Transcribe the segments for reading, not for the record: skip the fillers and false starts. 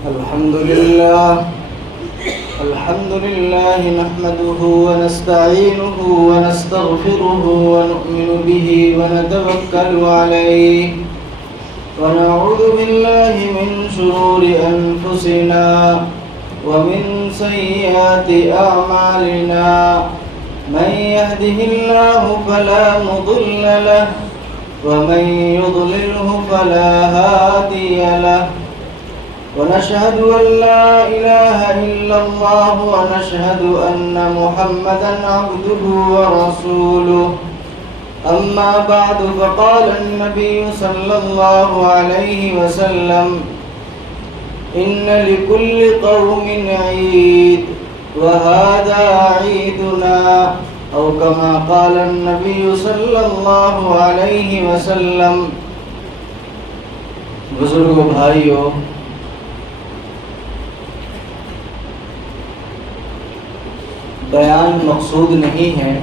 الحمد لله نحمده ونستعينه ونستغفره ونؤمن به ونتوكل عليه ونعوذ بالله من شرور أنفسنا ومن سيئات أعمالنا من يهده الله فلا مضل له ومن يضلله فلا هادي له ونشهد أن لا إله إلا الله ونشهد أن محمدا عبده ورسوله أما بعد فقال النبي صلى الله عليه وسلم إن لكل قوم عيد وهذا عيدنا أو كما قال النبي صلى الله عليه وسلم۔ بزرگوں بھائیوں، بیان مقصود نہیں ہے،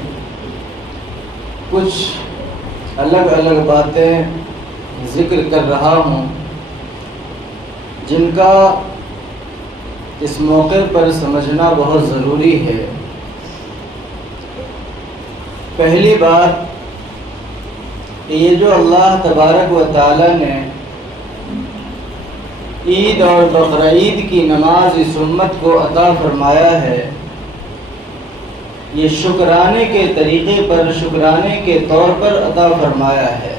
کچھ الگ الگ باتیں ذکر کر رہا ہوں جن کا اس موقع پر سمجھنا بہت ضروری ہے۔ پہلی بات یہ جو اللہ تبارک و تعالی نے عید اور بقرعید کی نماز اس امت کو عطا فرمایا ہے، یہ شکرانے کے طریقے پر، شکرانے کے طور پر عطا فرمایا ہے۔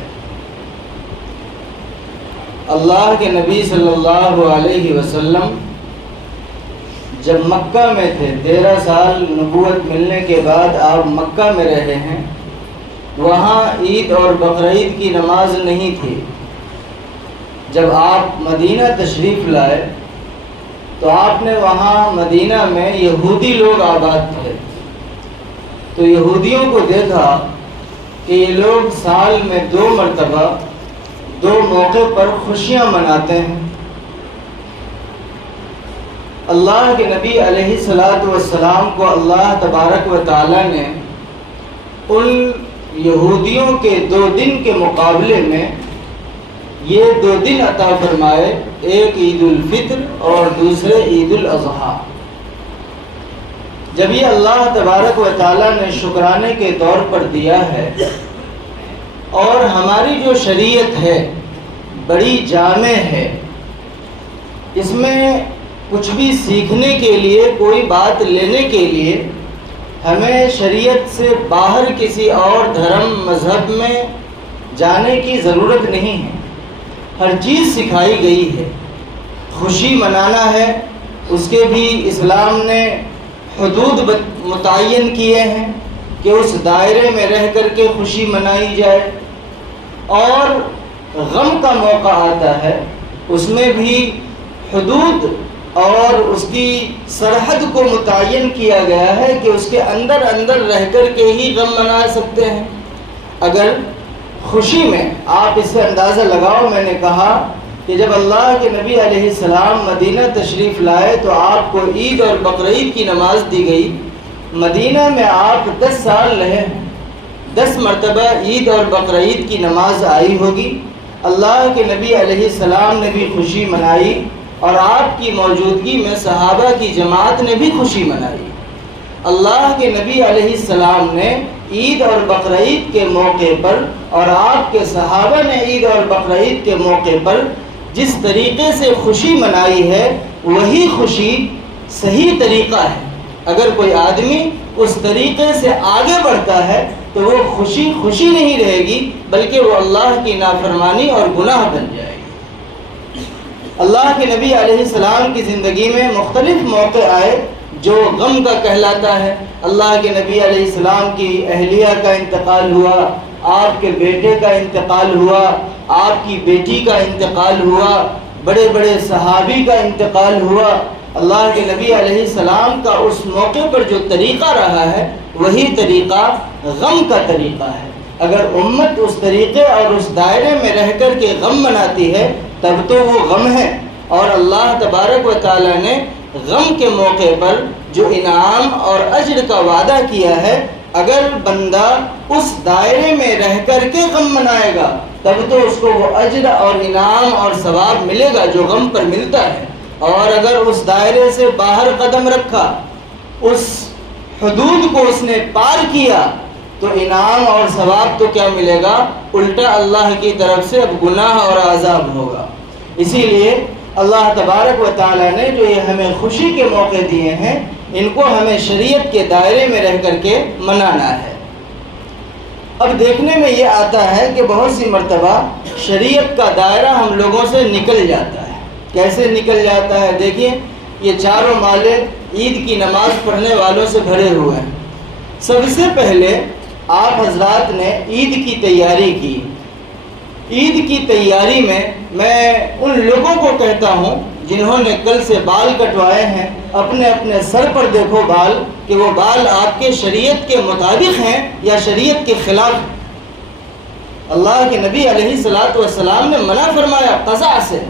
اللہ کے نبی صلی اللہ علیہ وسلم جب مکہ میں تھے، 13 سال نبوت ملنے کے بعد آپ مکہ میں رہے ہیں، وہاں عید اور بقرعید کی نماز نہیں تھی۔ جب آپ مدینہ تشریف لائے تو آپ نے وہاں مدینہ میں یہودی لوگ آباد تھے، تو یہودیوں کو دیکھا کہ یہ لوگ سال میں 2 مرتبہ 2 موقع پر خوشیاں مناتے ہیں۔ اللہ کے نبی علیہ السلام کو اللہ تبارک و تعالی نے ان یہودیوں کے 2 دن کے مقابلے میں یہ 2 دن عطا فرمائے، ایک عید الفطر اور دوسرے عید الاضحیٰ۔ جب یہ اللہ تبارک و تعالی نے شکرانے کے طور پر دیا ہے، اور ہماری جو شریعت ہے بڑی جامع ہے، اس میں کچھ بھی سیکھنے کے لیے، کوئی بات لینے کے لیے ہمیں شریعت سے باہر کسی اور دھرم مذہب میں جانے کی ضرورت نہیں ہے، ہر چیز سکھائی گئی ہے۔ خوشی منانا ہے، اس کے بھی اسلام نے حدود متعین کیے ہیں کہ اس دائرے میں رہ کر کے خوشی منائی جائے، اور غم کا موقع آتا ہے، اس میں بھی حدود اور اس کی سرحد کو متعین کیا گیا ہے کہ اس کے اندر اندر رہ کر کے ہی غم منا سکتے ہیں۔ اگر خوشی میں آپ اس سے اندازہ لگاؤ، میں نے کہا کہ جب اللہ کے نبی علیہ السلام مدینہ تشریف لائے تو آپ کو عید اور بقرعید کی نماز دی گئی۔ مدینہ میں آپ 10 سال رہے، 10 مرتبہ عید اور بقرعید کی نماز آئی ہوگی۔ اللہ کے نبی علیہ السلام نے بھی خوشی منائی، اور آپ کی موجودگی میں صحابہ کی جماعت نے بھی خوشی منائی۔ اللہ کے نبی علیہ السلام نے عید اور بقرعید کے موقع پر، اور آپ کے صحابہ نے عید اور بقرعید کے موقع پر جس طریقے سے خوشی منائی ہے، وہی خوشی صحیح طریقہ ہے۔ اگر کوئی آدمی اس طریقے سے آگے بڑھتا ہے تو وہ خوشی خوشی نہیں رہے گی، بلکہ وہ اللہ کی نافرمانی اور گناہ بن جائے گی۔ اللہ کے نبی علیہ السلام کی زندگی میں مختلف موقع آئے جو غم کا کہلاتا ہے۔ اللہ کے نبی علیہ السلام کی اہلیہ کا انتقال ہوا، آپ کے بیٹے کا انتقال ہوا، آپ کی بیٹی کا انتقال ہوا، بڑے بڑے صحابی کا انتقال ہوا۔ اللہ کے نبی علیہ السلام کا اس موقع پر جو طریقہ رہا ہے، وہی طریقہ غم کا طریقہ ہے۔ اگر امت اس طریقے اور اس دائرے میں رہ کر کے غم مناتی ہے تب تو وہ غم ہے، اور اللہ تبارک و تعالی نے غم کے موقع پر جو انعام اور اجر کا وعدہ کیا ہے، اگر بندہ اس دائرے میں رہ کر کے غم منائے گا تب تو اس کو وہ اجر اور انعام اور ثواب ملے گا جو غم پر ملتا ہے۔ اور اگر اس دائرے سے باہر قدم رکھا، اس حدود کو اس نے پار کیا، تو انعام اور ثواب تو کیا ملے گا؟ الٹا اللہ کی طرف سے اب گناہ اور عذاب ہوگا۔ اسی لیے اللہ تبارک و تعالیٰ نے جو یہ ہمیں خوشی کے موقع دیے ہیں، ان کو ہمیں شریعت کے دائرے میں رہ کر کے منانا ہے۔ اب دیکھنے میں یہ آتا ہے کہ بہت سی مرتبہ شریعت کا دائرہ ہم لوگوں سے نکل جاتا ہے۔ کیسے نکل جاتا ہے؟ دیکھیں، یہ چاروں مالے عید کی نماز پڑھنے والوں سے بھرے ہوئے ہیں۔ سب سے پہلے آپ حضرات نے عید کی تیاری کی۔ عید کی تیاری میں ان لوگوں کو کہتا ہوں جنہوں نے کل سے بال کٹوائے ہیں، اپنے اپنے سر پر دیکھو بال، کہ وہ بال آپ کے شریعت کے مطابق ہیں یا شریعت کے خلاف ہیں۔ اللہ کے نبی علیہ الصلوۃ والسلام نے منع فرمایا قضا سے۔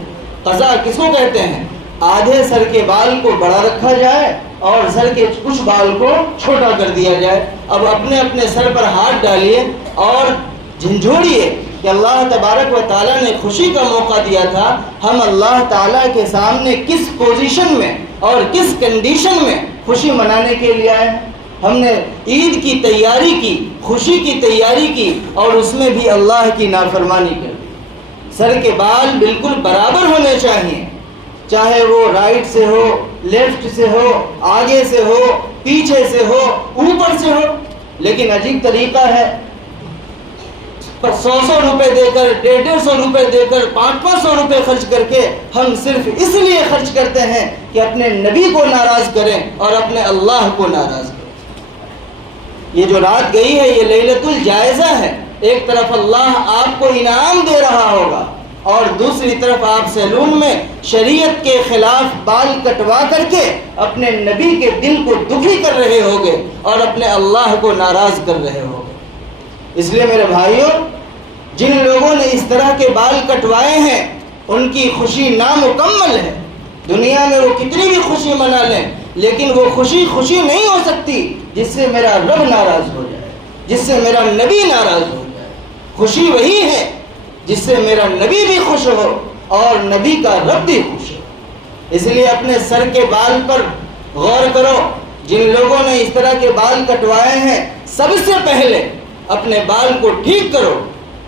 قضا کس کو کہتے ہیں؟ آدھے سر کے بال کو بڑا رکھا جائے اور سر کے کچھ بال کو چھوٹا کر دیا جائے۔ اب اپنے اپنے سر پر ہاتھ ڈالیے اور جھنجھوڑیے کہ اللہ تبارک و تعالیٰ نے خوشی کا موقع دیا تھا، ہم اللہ تعالیٰ کے سامنے کس پوزیشن میں اور کس کنڈیشن میں خوشی منانے کے لیے آئے ہیں۔ ہم نے عید کی تیاری کی، خوشی کی تیاری کی، اور اس میں بھی اللہ کی نافرمانی کر دی۔ سر کے بال بالکل برابر ہونے چاہیے، چاہے وہ رائٹ سے ہو، لیفٹ سے ہو، آگے سے ہو، پیچھے سے ہو، اوپر سے ہو۔ لیکن عجیب طریقہ ہے، 100 روپے دے کر، 150 روپے دے کر، 500 روپے خرچ کر کے ہم صرف اس لیے خرچ کرتے ہیں کہ اپنے نبی کو ناراض کریں اور اپنے اللہ کو ناراض کریں۔ یہ جو رات گئی ہے یہ لیلۃ الجائزہ ہے۔ ایک طرف اللہ آپ کو انعام دے رہا ہوگا اور دوسری طرف آپ سیلون میں شریعت کے خلاف بال کٹوا کر کے اپنے نبی کے دل کو دکھی کر رہے ہوگے اور اپنے اللہ کو ناراض کر رہے ہوگے۔ اس لیے میرے بھائیوں، جن لوگوں نے اس طرح کے بال کٹوائے ہیں ان کی خوشی نامکمل ہے۔ دنیا میں وہ کتنی بھی خوشی منا لیں، لیکن وہ خوشی نہیں ہو سکتی جس سے میرا رب ناراض ہو جائے، جس سے میرا نبی ناراض ہو جائے۔ خوشی وہی ہے جس سے میرا نبی بھی خوش ہو اور نبی کا رب بھی خوش ہو۔ اس لیے اپنے سر کے بال پر غور کرو۔ جن لوگوں نے اس طرح کے بال کٹوائے ہیں، سب سے پہلے اپنے بال کو ٹھیک کرو،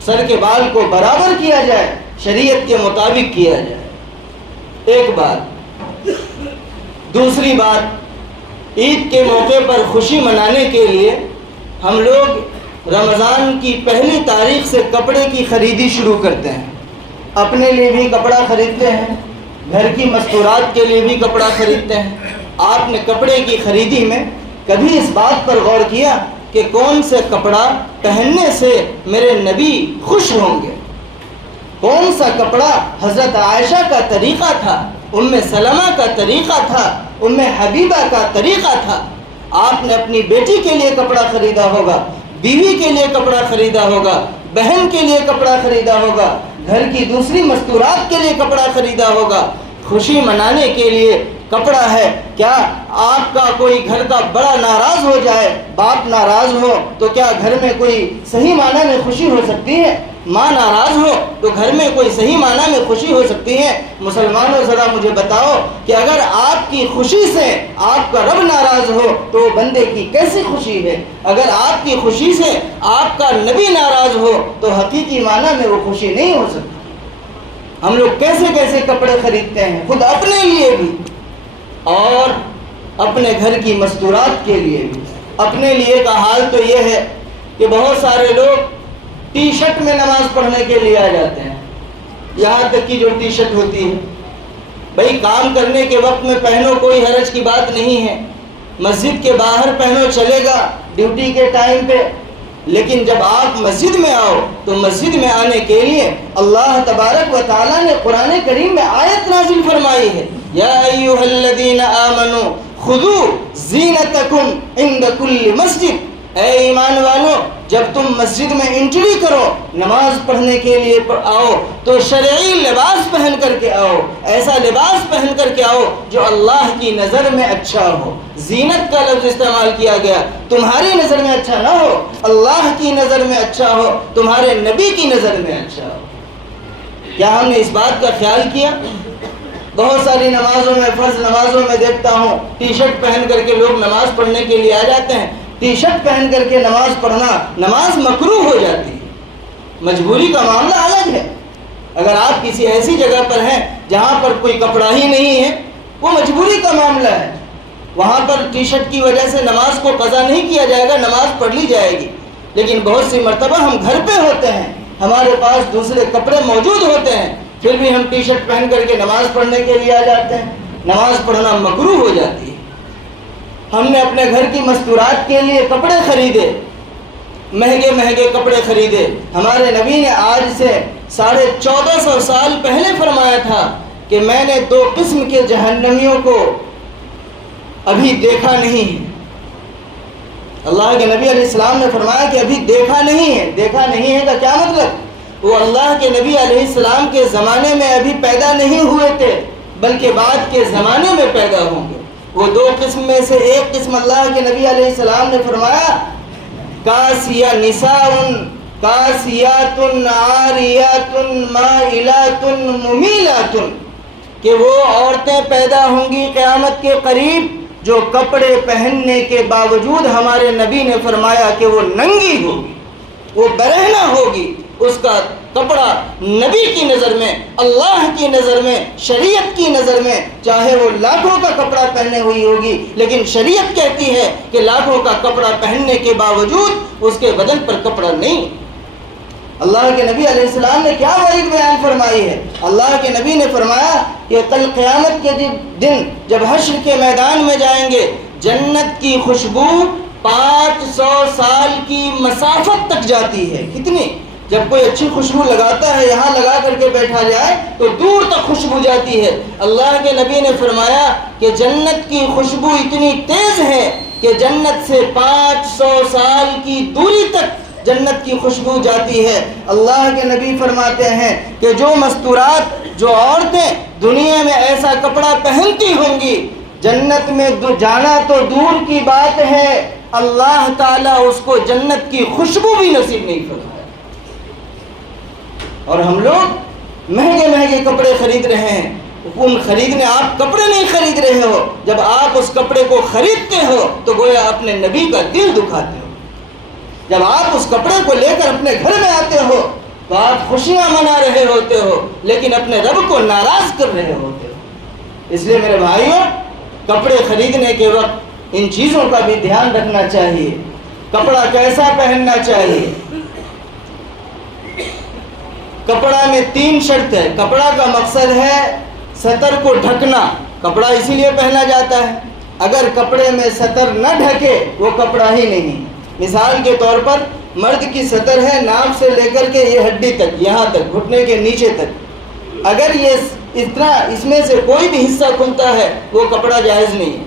سر کے بال کو برابر کیا جائے، شریعت کے مطابق کیا جائے۔ ایک بات۔ دوسری بات، عید کے موقع پر خوشی منانے کے لیے ہم لوگ رمضان کی پہلی تاریخ سے کپڑے کی خریدی شروع کرتے ہیں۔ اپنے لیے بھی کپڑا خریدتے ہیں، گھر کی مستورات کے لیے بھی کپڑا خریدتے ہیں۔ آپ نے کپڑے کی خریدی میں کبھی اس بات پر غور کیا کہ کون سے کپڑا پہننے سے میرے نبی خوش ہوں گے؟ کون سا کپڑا حضرت عائشہ کا طریقہ تھا، ام سلمہ کا طریقہ تھا، ام حبیبہ کا طریقہ تھا؟ آپ نے اپنی بیٹی کے لیے کپڑا خریدا ہوگا، بیوی کے لیے کپڑا خریدا ہوگا، بہن کے لیے کپڑا خریدا ہوگا، گھر کی دوسری مستورات کے لیے کپڑا خریدا ہوگا۔ خوشی منانے کے لیے کپڑا ہے۔ کیا آپ کا کوئی گھر کا بڑا ناراض ہو جائے، باپ ناراض ہو، تو کیا گھر میں کوئی صحیح معنی میں خوشی ہو سکتی ہے؟ ماں ناراض ہو تو گھر میں کوئی صحیح معنی میں خوشی ہو سکتی ہے؟ مسلمانوں ذرا مجھے بتاؤ کہ اگر آپ کی خوشی سے آپ کا رب ناراض ہو تو بندے کی کیسی خوشی ہے؟ اگر آپ کی خوشی سے آپ کا نبی ناراض ہو تو حقیقی معنی میں وہ خوشی نہیں ہو سکتی۔ ہم لوگ کیسے کیسے کپڑے خریدتے ہیں، خود اپنے لیے بھی اور اپنے گھر کی مستورات کے لیے بھی۔ اپنے لیے کا حال تو یہ ہے کہ بہت سارے لوگ ٹی شرٹ میں نماز پڑھنے کے لیے آ جاتے ہیں، یہاں تک کہ جو ٹی شرٹ ہوتی ہے، بھئی کام کرنے کے وقت میں پہنو، کوئی حرج کی بات نہیں ہے، مسجد کے باہر پہنو چلے گا ڈیوٹی کے ٹائم پہ، لیکن جب آپ مسجد میں آؤ تو مسجد میں آنے کے لیے اللہ تبارک و تعالیٰ نے قرآن کریم میں آیت نازل فرمائی ہے، یا ایھا الذین آمنوا خذوا زینتکم عند کل مسجد۔ اے ایمان والو، جب تم مسجد میں انٹری کرو، نماز پڑھنے کے لیے آؤ تو شرعی لباس پہن کر کے آؤ، ایسا لباس پہن کر کے آؤ جو اللہ کی نظر میں اچھا ہو۔ زینت کا لفظ استعمال کیا گیا، تمہاری نظر میں اچھا نہ ہو، اللہ کی نظر میں اچھا ہو، تمہارے نبی کی نظر میں اچھا ہو۔ کیا ہم نے اس بات کا خیال کیا بہت ساری نمازوں میں، فرض نمازوں میں دیکھتا ہوں ٹی شرٹ پہن کر کے لوگ نماز پڑھنے کے لیے آ جاتے ہیں۔ ٹی شرٹ پہن کر کے نماز پڑھنا، نماز مکروہ ہو جاتی ہے۔ مجبوری کا معاملہ الگ ہے۔ اگر آپ کسی ایسی جگہ پر ہیں جہاں پر کوئی کپڑا ہی نہیں ہے، وہ مجبوری کا معاملہ ہے، وہاں پر ٹی شرٹ کی وجہ سے نماز کو قضا نہیں کیا جائے گا، نماز پڑھ لی جائے گی۔ لیکن بہت سی مرتبہ ہم گھر پہ ہوتے ہیں، ہمارے پاس دوسرے کپڑے موجود ہوتے ہیں، پھر بھی ہم ٹی شرٹ پہن کر کے نماز پڑھنے کے لیے آ جاتے ہیں، نماز پڑھنا مکروہ ہو جاتی ہے۔ ہم نے اپنے گھر کی مستورات کے لیے کپڑے خریدے، مہنگے مہنگے کپڑے خریدے۔ ہمارے نبی نے آج سے 1450 سال پہلے فرمایا تھا کہ میں نے 2 قسم کے جہنمیوں کو ابھی دیکھا نہیں ہے۔ اللہ کے نبی علیہ السلام نے فرمایا کہ ابھی دیکھا نہیں ہے۔ دیکھا نہیں ہے کا کیا مطلب؟ وہ اللہ کے نبی علیہ السلام کے زمانے میں ابھی پیدا نہیں ہوئے تھے، بلکہ بعد کے زمانے میں پیدا ہوں گے۔ وہ 2 قسم میں سے ایک قسم اللہ کے نبی علیہ السلام نے فرمایا کاسیہ نساء کاسیات عاریات مائلات ممیلات، کہ وہ عورتیں پیدا ہوں گی قیامت کے قریب جو کپڑے پہننے کے باوجود ہمارے نبی نے فرمایا کہ وہ ننگی ہوگی، وہ برہنہ ہوگی۔ اس کا کپڑا نبی کی نظر میں، اللہ کی نظر میں، شریعت کی نظر میں، چاہے وہ لاکھوں کا کپڑا پہنے ہوئی ہوگی، لیکن شریعت کہتی ہے کہ لاکھوں کا کپڑا پہننے کے باوجود اس کے بدن پر کپڑا نہیں۔ اللہ کے نبی علیہ السلام نے کیا وعید بیان فرمائی ہے؟ اللہ کے نبی نے فرمایا کہ کل قیامت کے دن جب حشر کے میدان میں جائیں گے، جنت کی خوشبو 500 سال کی مسافت تک جاتی ہے۔ کتنی؟ جب کوئی اچھی خوشبو لگاتا ہے، یہاں لگا کر کے بیٹھا جائے تو دور تک خوشبو جاتی ہے۔ اللہ کے نبی نے فرمایا کہ جنت کی خوشبو اتنی تیز ہے کہ جنت سے 500 سال کی دوری تک جنت کی خوشبو جاتی ہے۔ اللہ کے نبی فرماتے ہیں کہ جو مستورات، جو عورتیں دنیا میں ایسا کپڑا پہنتی ہوں گی، جنت میں جانا تو دور کی بات ہے، اللہ تعالیٰ اس کو جنت کی خوشبو بھی نصیب نہیں فرمائے۔ اور ہم لوگ مہنگے مہنگے کپڑے خرید رہے ہیں۔ خریدنے، آپ کپڑے نہیں خرید رہے ہو، جب آپ اس کپڑے کو خریدتے ہو تو گویا اپنے نبی کا دل دکھاتے ہو۔ جب آپ اس کپڑے کو لے کر اپنے گھر میں آتے ہو تو آپ خوشیاں منا رہے ہوتے ہو، لیکن اپنے رب کو ناراض کر رہے ہوتے ہو۔ اس لیے میرے بھائیوں، کپڑے خریدنے کے وقت ان چیزوں کا بھی دھیان رکھنا چاہیے۔ کپڑا کیسا پہننا چاہیے؟ کپڑا میں 3 شرط ہے۔ کپڑا کا مقصد ہے سطر کو ڈھکنا۔ کپڑا اسی لیے پہنا جاتا ہے، اگر کپڑے میں سطر نہ ڈھکے وہ کپڑا ہی نہیں۔ مثال کے طور پر مرد کی سطر ہے ناف سے لے کر کے یہ ہڈی تک، یہاں تک، گھٹنے کے نیچے تک۔ اگر یہ اس میں سے کوئی بھی حصہ کھلتا ہے وہ کپڑا جائز نہیں ہے،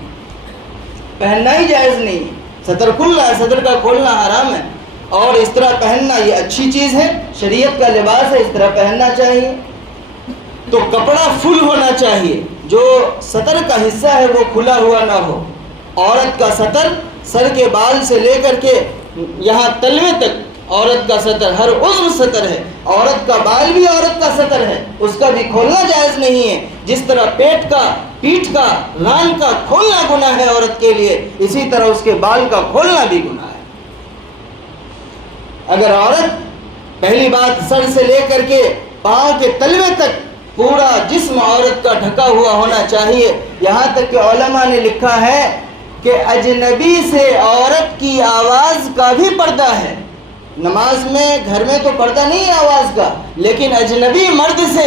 پہننا ہی جائز نہیں ہے۔ سطر کھل رہا ہے، سطر کا کھولنا حرام ہے، اور اس طرح پہننا یہ اچھی چیز ہے، شریعت کا لباس ہے، اس طرح پہننا چاہیے۔ تو کپڑا فل ہونا چاہیے، جو سطر کا حصہ ہے وہ کھلا ہوا نہ ہو۔ عورت کا سطر سر کے بال سے لے کر کے یہاں تلوے تک عورت کا سطر، ہر عضو سطر ہے۔ عورت کا بال بھی عورت کا سطر ہے، اس کا بھی کھولنا جائز نہیں ہے۔ جس طرح پیٹ کا، پیٹھ کا، ران کا کھولنا گناہ ہے عورت کے لیے، اسی طرح اس کے بال کا کھولنا بھی گناہ ہے۔ اگر عورت، پہلی بات سر سے لے کر کے پاؤں کے تلوے تک پورا جسم عورت کا ڈھکا ہوا ہونا چاہیے۔ یہاں تک کہ علماء نے لکھا ہے کہ اجنبی سے عورت کی آواز کا بھی پردہ ہے۔ نماز میں، گھر میں تو پردہ نہیں ہے آواز کا، لیکن اجنبی مرد سے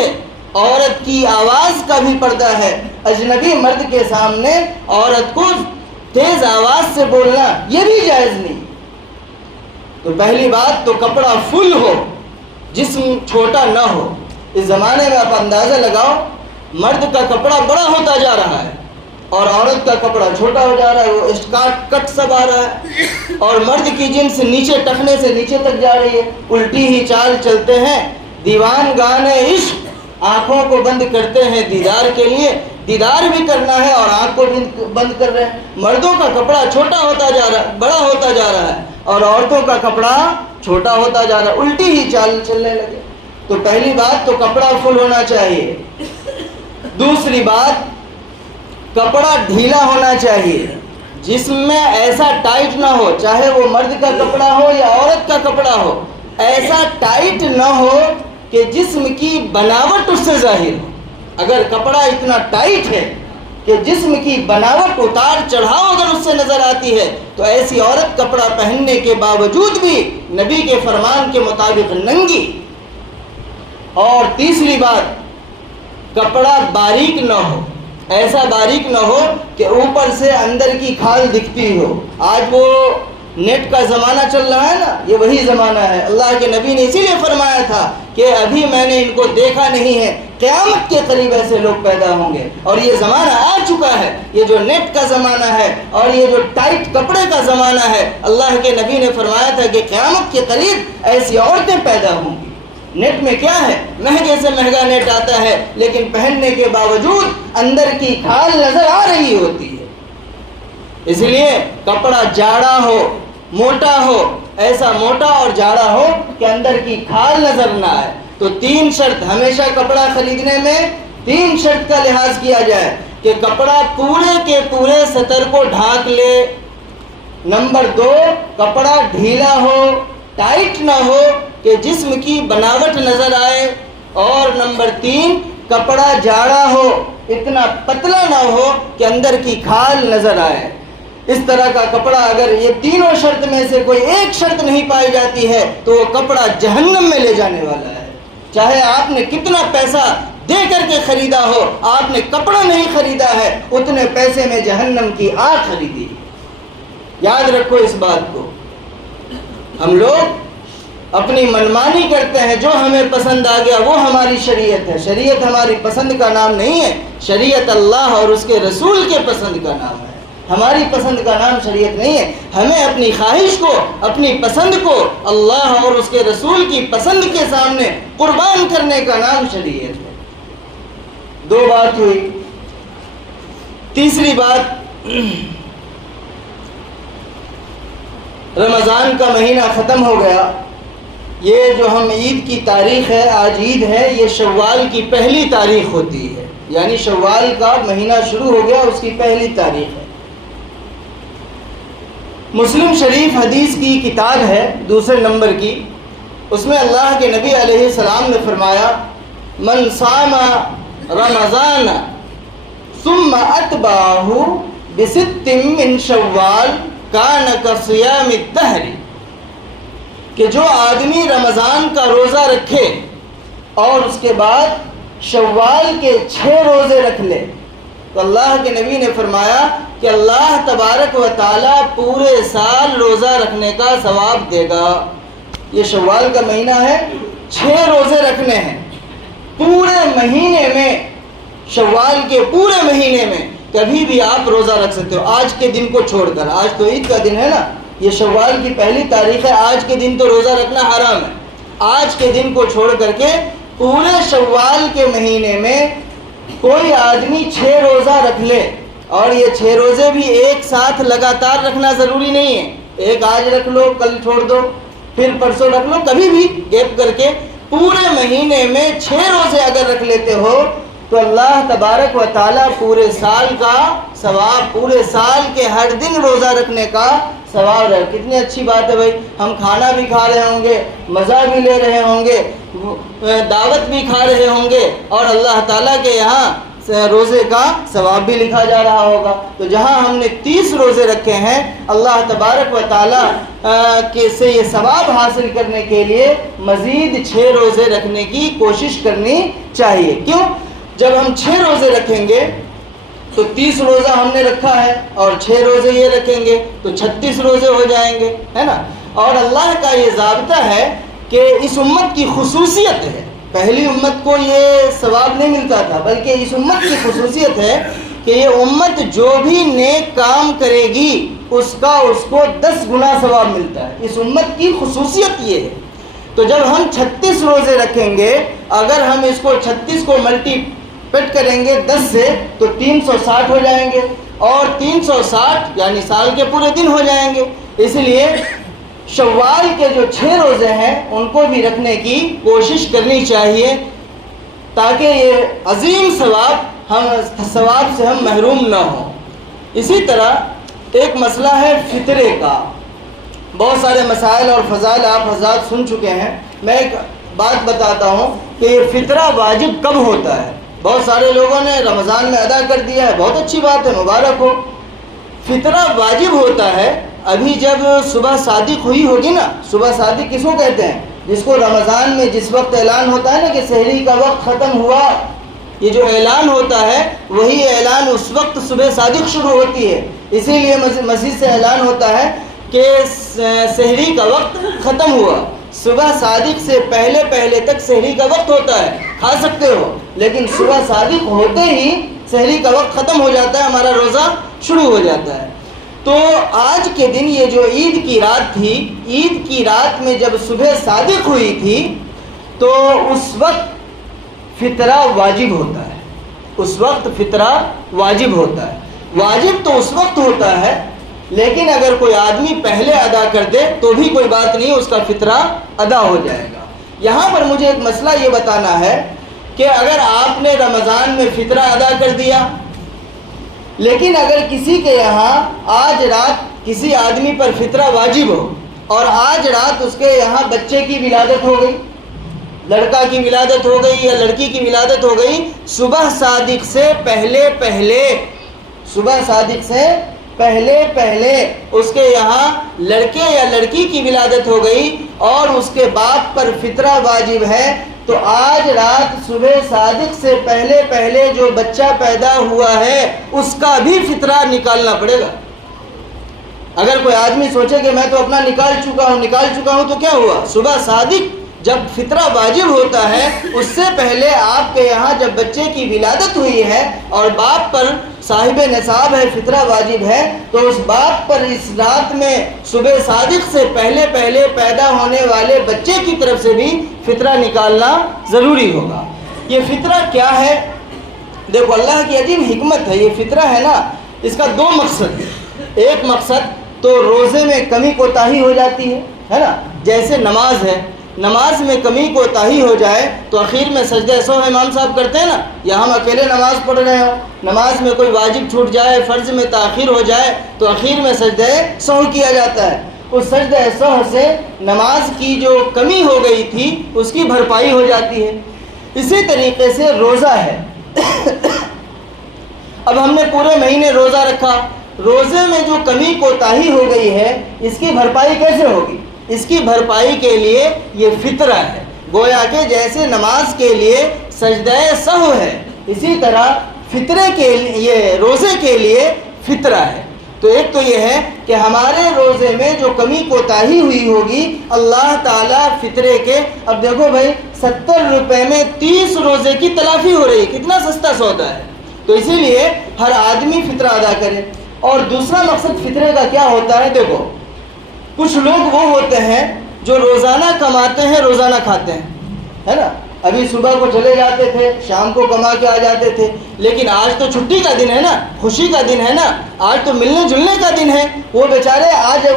عورت کی آواز کا بھی پردہ ہے۔ اجنبی مرد کے سامنے عورت کو تیز آواز سے بولنا یہ بھی جائز نہیں۔ تو پہلی بات تو کپڑا فل ہو، جسم چھوٹا نہ ہو۔ اس زمانے میں آپ اندازہ لگاؤ، مرد کا کپڑا بڑا ہوتا جا رہا ہے اور عورت کا کپڑا چھوٹا ہو جا رہا ہے، وہ اسکارٹ کٹ سب آ رہا ہے، اور مرد کی جنس نیچے، ٹخنے سے نیچے تک جا رہی ہے، الٹی ہی چال چلتے ہیں۔ دیوان گانے عشق آنکھوں کو بند کرتے ہیں دیدار کے لیے، دیدار بھی کرنا ہے اور آنکھ کو بھی بند کر رہے ہیں۔ مردوں کا کپڑا چھوٹا ہوتا جا رہا ہے، بڑا ہوتا جا رہا ہے، اور عورتوں کا کپڑا چھوٹا ہوتا جا رہا ہے، الٹی ہی چال چلنے لگے۔ تو پہلی بات تو کپڑا فل ہونا چاہیے۔ دوسری بات، کپڑا ڈھیلا ہونا چاہیے، جسم میں ایسا ٹائٹ نہ ہو، چاہے وہ مرد کا کپڑا ہو یا عورت کا کپڑا ہو، ایسا ٹائٹ نہ ہو کہ جسم کی بناوٹ اس سے ظاہر ہو۔ اگر کپڑا اتنا ٹائٹ ہے کہ جسم کی بناوٹ اتار چڑھاؤ اگر اس سے نظر آتی ہے تو ایسی عورت کپڑا پہننے کے باوجود بھی نبی کے فرمان کے مطابق ننگی۔ اور تیسری بات، کپڑا باریک نہ ہو، ایسا باریک نہ ہو کہ اوپر سے اندر کی کھال دکھتی ہو۔ آج وہ نیٹ کا زمانہ چل رہا ہے نا، یہ وہی زمانہ ہے۔ اللہ کے نبی نے اسی لیے فرمایا تھا کہ ابھی میں نے ان کو دیکھا نہیں ہے، قیامت کے قریب ایسے لوگ پیدا ہوں گے۔ اور یہ زمانہ آ چکا ہے، یہ جو نیٹ کا زمانہ ہے اور یہ جو ٹائٹ کپڑے کا زمانہ ہے، اللہ کے نبی نے فرمایا تھا کہ قیامت کے قریب ایسی عورتیں پیدا ہوں گی۔ نیٹ میں کیا ہے، مہنگے سے مہنگا نیٹ آتا ہے لیکن پہننے کے باوجود اندر کی کھال نظر آ رہی ہوتی ہے۔ اس لیے کپڑا جاڑا ہو، موٹا ہو، ایسا موٹا اور جاڑا ہو کہ اندر کی کھال نظر نہ آئے۔ تو 3 شرط ہمیشہ کپڑا خریدنے میں، 3 شرط کا لحاظ کیا جائے کہ کپڑا پورے کے پورے سطر کو ڈھانک لے۔ نمبر 2، کپڑا ڈھیلا ہو، ٹائٹ نہ ہو کہ جسم کی بناوٹ نظر آئے۔ اور نمبر 3، کپڑا جاڑا ہو، اتنا پتلا نہ ہو کہ اندر کی کھال نظر آئے۔ اس طرح کا کپڑا اگر یہ تینوں شرط میں سے کوئی ایک شرط نہیں پائی جاتی ہے تو وہ کپڑا جہنم میں لے جانے والا ہے۔ چاہے آپ نے کتنا پیسہ دے کر کے خریدا ہو، آپ نے کپڑا نہیں خریدا ہے، اتنے پیسے میں جہنم کی آگ خریدی۔ یاد رکھو اس بات کو۔ ہم لوگ اپنی منمانی کرتے ہیں، جو ہمیں پسند آ گیا وہ ہماری شریعت ہے۔ شریعت ہماری پسند کا نام نہیں ہے، شریعت اللہ اور اس کے رسول کے پسند کا نام ہے۔ ہماری پسند کا نام شریعت نہیں ہے۔ ہمیں اپنی خواہش کو، اپنی پسند کو اللہ اور اس کے رسول کی پسند کے سامنے قربان کرنے کا نام شریعت ہے۔ 2 بات ہوئی۔ تیسری بات، رمضان کا مہینہ ختم ہو گیا۔ یہ جو ہم عید کی تاریخ ہے، آج عید ہے، یہ شوال کی پہلی تاریخ ہوتی ہے، یعنی شوال کا مہینہ شروع ہو گیا، اس کی پہلی تاریخ ہے۔ مسلم شریف حدیث کی کتاب ہے 2 نمبر کی، اس میں اللہ کے نبی علیہ السلام نے فرمایا، من صام رمضان ثم اتبعہ بست من شوال کان کصیام الدہر، کہ جو آدمی رمضان کا روزہ رکھے اور اس کے بعد شوال کے 6 روزے رکھ لے، تو اللہ کے نبی نے فرمایا کہ اللہ تبارک و تعالیٰ پورے سال روزہ رکھنے کا ثواب دے گا۔ یہ شوال کا مہینہ ہے، 6 روزے رکھنے ہیں پورے مہینے میں، شوال کے پورے مہینے میں کبھی بھی آپ روزہ رکھ سکتے ہو، آج کے دن کو چھوڑ کر۔ آج تو عید کا دن ہے نا، یہ شوال کی پہلی تاریخ ہے، آج کے دن تو روزہ رکھنا حرام ہے۔ آج کے دن کو چھوڑ کر کے پورے شوال کے مہینے میں کوئی آدمی 6 روزہ رکھ لے، اور یہ 6 روزے بھی ایک ساتھ لگاتار رکھنا ضروری نہیں ہے، ایک آج رکھ لو، کل چھوڑ دو، پھر پرسوں رکھ لو، کبھی بھی گیپ کر کے پورے مہینے میں 6 روزے اگر رکھ لیتے ہو تو اللہ تبارک و تعالیٰ پورے سال کا ثواب، پورے سال کے ہر دن روزہ رکھنے کا ثواب ہے۔ کتنی اچھی بات ہے بھائی، ہم کھانا بھی کھا رہے ہوں گے، مزہ بھی لے رہے ہوں گے، دعوت بھی کھا رہے ہوں گے، اور اللہ تعالیٰ کے یہاں روزے کا ثواب بھی لکھا جا رہا ہوگا۔ تو جہاں ہم نے 30 روزے رکھے ہیں، اللہ تبارک و تعالیٰ کے سے یہ ثواب حاصل کرنے کے لیے مزید 6 روزے رکھنے کی کوشش کرنی چاہیے۔ کیوں؟ جب ہم 6 روزے رکھیں گے تو 30 روزہ ہم نے رکھا ہے اور 6 روزے یہ رکھیں گے تو 36 روزے ہو جائیں گے، ہے نا۔ اور اللہ کا یہ ضابطہ ہے کہ اس امت کی خصوصیت ہے، پہلی امت کو یہ ثواب نہیں ملتا تھا، بلکہ اس امت کی خصوصیت ہے کہ یہ امت جو بھی نیک کام کرے گی اس کو 10 گنا ثواب ملتا ہے۔ اس امت کی خصوصیت یہ ہے۔ تو جب ہم 36 روزے رکھیں گے، اگر ہم اس کو 36 کو ملٹی پٹ کریں گے 10 سے تو 360 ہو جائیں گے، اور 360 یعنی سال کے پورے دن ہو جائیں گے۔ اس لیے شوال کے جو 6 روزے ہیں ان کو بھی رکھنے کی کوشش کرنی چاہیے، تاکہ یہ عظیم ثواب ہم ثواب سے ہم محروم نہ ہوں۔ اسی طرح ایک مسئلہ ہے فطرے کا۔ بہت سارے مسائل اور فضائل آپ حضرات سن چکے ہیں، میں ایک بات بتاتا ہوں کہ یہ فطرہ واجب کب ہوتا ہے۔ بہت سارے لوگوں نے رمضان میں ادا کر دیا ہے، بہت اچھی بات ہے، مبارک ہو۔ فطرہ واجب ہوتا ہے ابھی جب صبح صادق ہوئی ہوگی نا۔ صبح صادق کس کو کہتے ہیں؟ جس کو رمضان میں جس وقت اعلان ہوتا ہے نا کہ سحری کا وقت ختم ہوا، یہ جو اعلان ہوتا ہے وہی اعلان اس وقت صبح صادق شروع ہوتی ہے۔ اسی لیے مسجد سے اعلان ہوتا ہے کہ سحری کا وقت ختم ہوا۔ صبح صادق سے پہلے پہلے تک سحری کا وقت ہوتا ہے، کھا سکتے ہو، لیکن صبح صادق ہوتے ہی سحری کا وقت ختم ہو جاتا ہے، ہمارا روزہ شروع ہو جاتا ہے۔ تو آج کے دن یہ جو عید کی رات تھی، عید کی رات میں جب صبح صادق ہوئی تھی تو اس وقت فطرہ واجب ہوتا ہے۔ اس وقت فطرہ واجب ہوتا ہے۔ واجب تو اس وقت ہوتا ہے، لیکن اگر کوئی آدمی پہلے ادا کر دے تو بھی کوئی بات نہیں، اس کا فطرہ ادا ہو جائے گا۔ یہاں پر مجھے ایک مسئلہ یہ بتانا ہے کہ اگر آپ نے رمضان میں فطرہ ادا کر دیا، لیکن اگر کسی کے یہاں آج رات کسی آدمی پر فطرہ واجب ہو اور آج رات اس کے یہاں بچے کی ولادت ہو گئی، لڑکا کی ولادت ہو گئی یا لڑکی کی ولادت ہو گئی، صبح صادق سے پہلے پہلے، صبح صادق سے پہلے پہلے اس کے یہاں لڑکے یا لڑکی کی ولادت ہو گئی اور اس کے باپ پر فطرہ واجب ہے، تو آج رات صبح صادق سے پہلے پہلے جو بچہ پیدا ہوا ہے اس کا بھی فطرہ نکالنا پڑے گا۔ اگر کوئی آدمی سوچے کہ میں تو اپنا نکال چکا ہوں تو کیا ہوا؟ صبح صادق جب فطرہ واجب ہوتا ہے اس سے پہلے آپ کے یہاں جب بچے کی ولادت ہوئی ہے اور باپ پر صاحب نصاب ہے، فطرہ واجب ہے، تو اس باپ پر اس رات میں صبح صادق سے پہلے پہلے پیدا ہونے والے بچے کی طرف سے بھی فطرہ نکالنا ضروری ہوگا۔ یہ فطرہ کیا ہے؟ دیکھو اللہ کی عجیب حکمت ہے۔ یہ فطرہ ہے نا، اس کا دو مقصد ہے۔ ایک مقصد تو روزے میں کمی کوتاہی ہو جاتی ہے نا، جیسے نماز ہے، نماز میں کمی کوتاہی ہو جائے تو اخیر میں سجدہ سہو امام صاحب کرتے ہیں نا، یا ہم اکیلے نماز پڑھ رہے ہوں، نماز میں کوئی واجب چھوٹ جائے، فرض میں تاخیر ہو جائے تو اخیر میں سجدہ سہو کیا جاتا ہے۔ اس سجدہ سہو سے نماز کی جو کمی ہو گئی تھی اس کی بھرپائی ہو جاتی ہے۔ اسی طریقے سے روزہ ہے۔ اب ہم نے پورے مہینے روزہ رکھا، روزے میں جو کمی کوتاہی ہو گئی ہے اس کی بھرپائی کیسے ہوگی؟ اس کی بھرپائی کے لیے یہ فطرہ ہے۔ گویا کہ جیسے نماز کے لیے سجدہ سہو ہے، اسی طرح فطرے کے لیے، روزے کے لیے فطرہ ہے۔ تو ایک تو یہ ہے کہ ہمارے روزے میں جو کمی کوتاہی ہوئی ہوگی اللہ تعالیٰ فطرے کے، اب دیکھو بھائی 70 روپے میں 30 روزے کی تلافی ہو رہی ہے، کتنا سستا سودا ہے۔ تو اسی لیے ہر آدمی فطرہ ادا کرے۔ اور دوسرا مقصد فطرے کا کیا ہوتا ہے؟ دیکھو کچھ لوگ وہ ہوتے ہیں جو روزانہ کماتے ہیں روزانہ کھاتے ہیں، ہے نا۔ ابھی صبح کو چلے جاتے تھے، شام کو کما کے آ جاتے تھے، لیکن آج تو چھٹی کا دن ہے نا، خوشی کا دن ہے نا، آج تو ملنے جلنے کا دن ہے۔ وہ بیچارے آج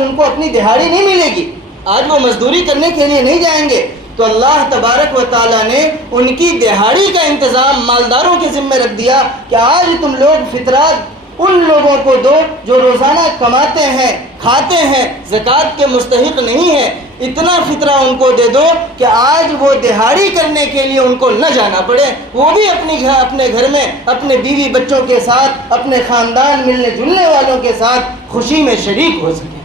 ان کو اپنی دہاڑی نہیں ملے گی، آج وہ مزدوری کرنے کے لیے نہیں جائیں گے، تو اللہ تبارک و تعالیٰ نے ان کی دہاڑی کا انتظام مالداروں کے ذمہ رکھ دیا کہ آج تم لوگ فطرات ان لوگوں کو دو جو روزانہ کماتے ہیں، کھاتے ہیں، زکوٰۃ کے مستحق نہیں ہیں، اتنا فطرہ ان کو دے دو کہ آج وہ دہاڑی کرنے کے لیے ان کو نہ جانا پڑے، وہ بھی اپنے گھر میں اپنے بیوی بچوں کے ساتھ، اپنے خاندان ملنے جلنے والوں کے ساتھ خوشی میں شریک ہو سکیں۔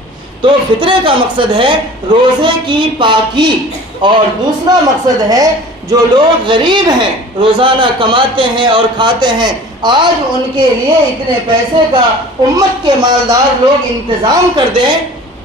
تو فطرے کا مقصد ہے روزے کی پاکی، اور دوسرا مقصد ہے جو لوگ غریب ہیں، روزانہ کماتے ہیں اور کھاتے ہیں، آج ان کے لیے اتنے پیسے کا امت کے مالدار لوگ انتظام کر دیں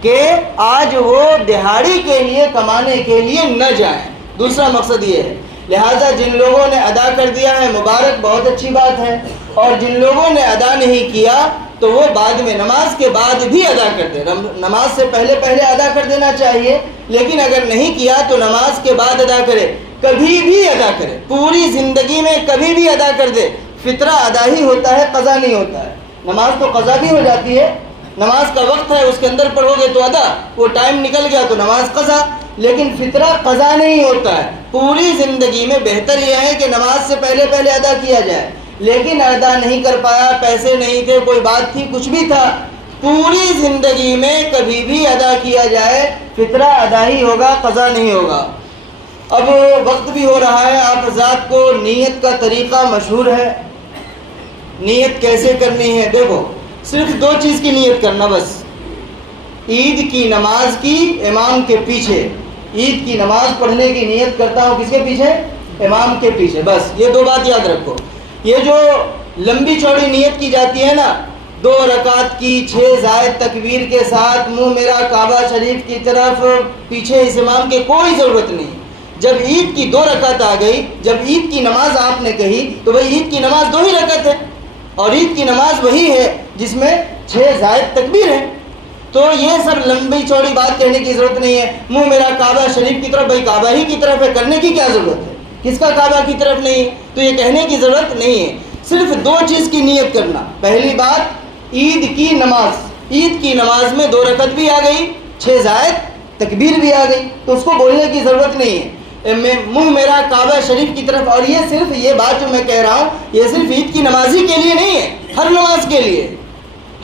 کہ آج وہ دہاڑی کے لیے کمانے کے لیے نہ جائیں۔ دوسرا مقصد یہ ہے، لہٰذا جن لوگوں نے ادا کر دیا ہے مبارک، بہت اچھی بات ہے، اور جن لوگوں نے ادا نہیں کیا تو وہ بعد میں نماز کے بعد بھی ادا کر دیں۔ نماز سے پہلے پہلے ادا کر دینا چاہیے، لیکن اگر نہیں کیا تو نماز کے بعد ادا کرے، کبھی بھی ادا کرے، پوری زندگی میں کبھی بھی ادا کر دے۔ فطرہ ادا ہی ہوتا ہے، قضا نہیں ہوتا ہے۔ نماز تو قضا بھی ہو جاتی ہے، نماز کا وقت ہے اس کے اندر پڑھو گے تو ادا، وہ ٹائم نکل گیا تو نماز قضا، لیکن فطرہ قضا نہیں ہوتا ہے۔ پوری زندگی میں بہتر یہ ہے کہ نماز سے پہلے پہلے ادا کیا جائے، لیکن ادا نہیں کر پایا، پیسے نہیں تھے، کوئی بات تھی، کچھ بھی تھا، پوری زندگی میں کبھی بھی ادا کیا جائے فطرہ ادا ہی ہوگا، قضا نہیں ہوگا۔ اب وقت بھی ہو رہا ہے، آپ حضرات کو نیت کا طریقہ مشہور ہے۔ نیت کیسے کرنی ہے؟ دیکھو، صرف دو چیز کی نیت کرنا بس، عید کی نماز کی امام کے پیچھے، عید کی نماز پڑھنے کی نیت کرتا ہوں کس کے پیچھے؟ امام کے پیچھے، بس یہ دو بات یاد رکھو۔ یہ جو لمبی چوڑی نیت کی جاتی ہے نا، 2 رکعت کی 6 زائد تکبیر کے ساتھ، منہ میرا کعبہ شریف کی طرف، پیچھے اس امام کے کوئی ضرورت نہیں۔ جب عید کی 2 رکعت آ گئی، جب عید کی نماز آپ نے کہی تو بھئی عید کی نماز 2 ہی رکعت ہے، اور عید کی نماز وہی ہے جس میں 6 زائد تکبیر ہے۔ تو یہ سب لمبی چوڑی بات کہنے کی ضرورت نہیں ہے۔ منہ میرا کعبہ شریف کی طرف، بھئی کعبہ ہی کی طرف ہے، کرنے کی کیا ضرورت ہے؟ کس کا کعبہ کی طرف نہیں ہے؟ تو یہ کہنے کی ضرورت نہیں ہے۔ صرف 2 چیز کی نیت کرنا۔ پہلی بات، عید کی نماز، عید کی نماز میں 2 رکعت بھی آ گئی، 6 زائد تکبیر بھی آ گئی، تو اس کو بولنے کی ضرورت نہیں ہے۔ منہ میرا کعبہ شریف کی طرف، اور یہ صرف یہ بات جو میں کہہ رہا ہوں، یہ صرف عید کی نماز ہی کے لیے نہیں ہے، ہر نماز کے لیے۔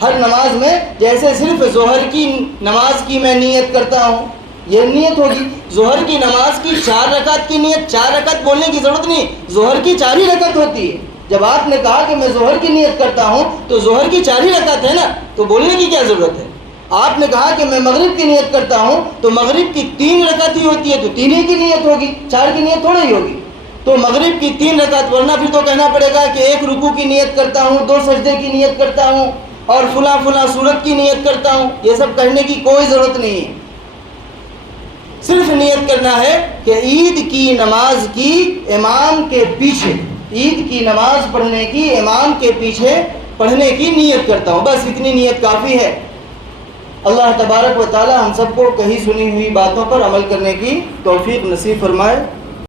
ہر نماز میں جیسے صرف ظہر کی نماز کی میں نیت کرتا ہوں، یہ نیت ہوگی۔ ظہر کی نماز کی 4 رکعت کی نیت، 4 رکعت بولنے کی ضرورت نہیں، ظہر کی 4 ہی رکعت ہوتی ہے۔ جب آپ نے کہا کہ میں ظہر کی نیت کرتا ہوں تو ظہر کی 4 ہی رکعت ہے نا، تو بولنے کی کیا ضرورت ہے؟ آپ نے کہا کہ میں مغرب کی نیت کرتا ہوں تو مغرب کی 3 رکعت ہی ہوتی ہے، تو 3 ہی کی نیت ہوگی، 4 کی نیت تھوڑا ہی ہوگی۔ تو مغرب کی 3 رکعت، ورنہ پھر تو کہنا پڑے گا کہ 1 رکوع کی نیت کرتا ہوں، 2 سجدے کی نیت کرتا ہوں، اور فلاں فلاں صورت کی نیت کرتا ہوں۔ یہ سب کہنے کی کوئی ضرورت نہیں ہے۔ صرف نیت کرنا ہے کہ عید کی نماز کی امام کے پیچھے، عید کی نماز پڑھنے کی امام کے پیچھے پڑھنے کی نیت کرتا ہوں، بس اتنی نیت کافی ہے۔ اللہ تبارک و تعالی ہم سب کو کہی سنی ہوئی باتوں پر عمل کرنے کی توفیق نصیب فرمائے۔